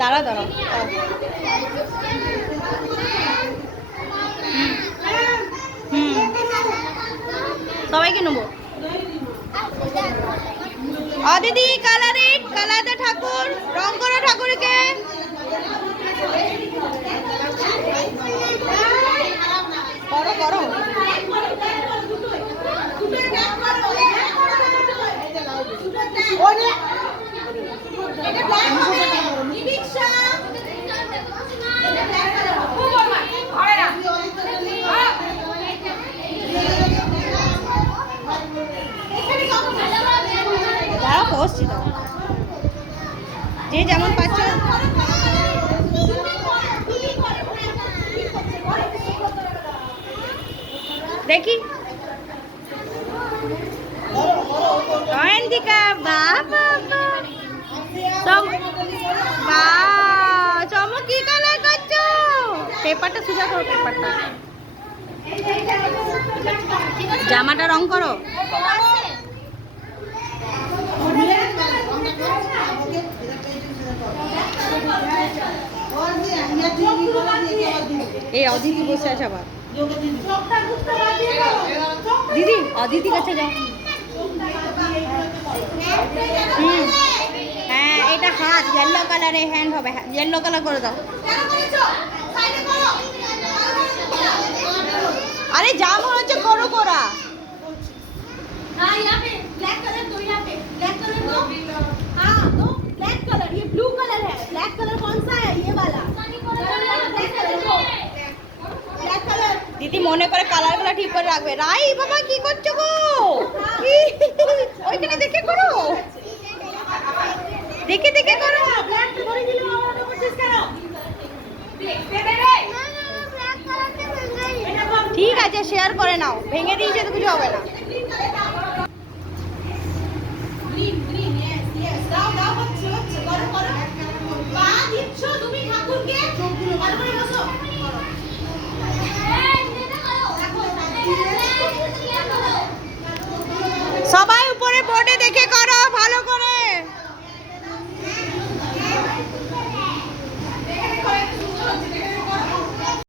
দাঁড়া দাঁড়া, সবাইকে নেবো। দিদি কালারিট, কালাতে ঠাকুর, রং করো ঠাকুরকে। করো করো। দাঁড়া বসছি, যে যেমন পাচ্ছ। দেখি অয়ন্তিকা, বাবা চমক কি কালার করছো? পেপারটা সোজা করো, পেপারটা। জামাটা রং করো। এই অদিতি বসে আছে আবার। দিদি অদিতি কাছে যাও। হ্যাঁ, এটা হাত ইয়েলো কালারে হ্যান্ড হবে, ইয়েলো কালার করে দাও। अरे जाम हो जो करो कोरा। हाँ यहाँ पे ब्लैक कलर दो, यहाँ पे ब्लैक कलर दो। हाँ दो ब्लैक कलर, ये ब्लू कलर है। ब्लैक कलर कौन सा है? ये वाला ब्लैक कलर दो। ब्लैक कलर दीदी মনে করে কালারগুলো ঠিক করে রাখবে। রাই বাবা কি করছো গো? ওইখানে দেখে করো, দেখে দেখে করো। ब्लैक করে দিলে আমরা কোচিস করো। ঠিক আছে, শেয়ার করে নাও। ভেঙে দিয়েছে তো কিছু হবে না। গ্রিন গ্রিন, यस यस, দাও দাও, হচ্ছে করো করো। পা দিচ্ছ তুমি ঠাকুরকে, চোখগুলো ভালো করে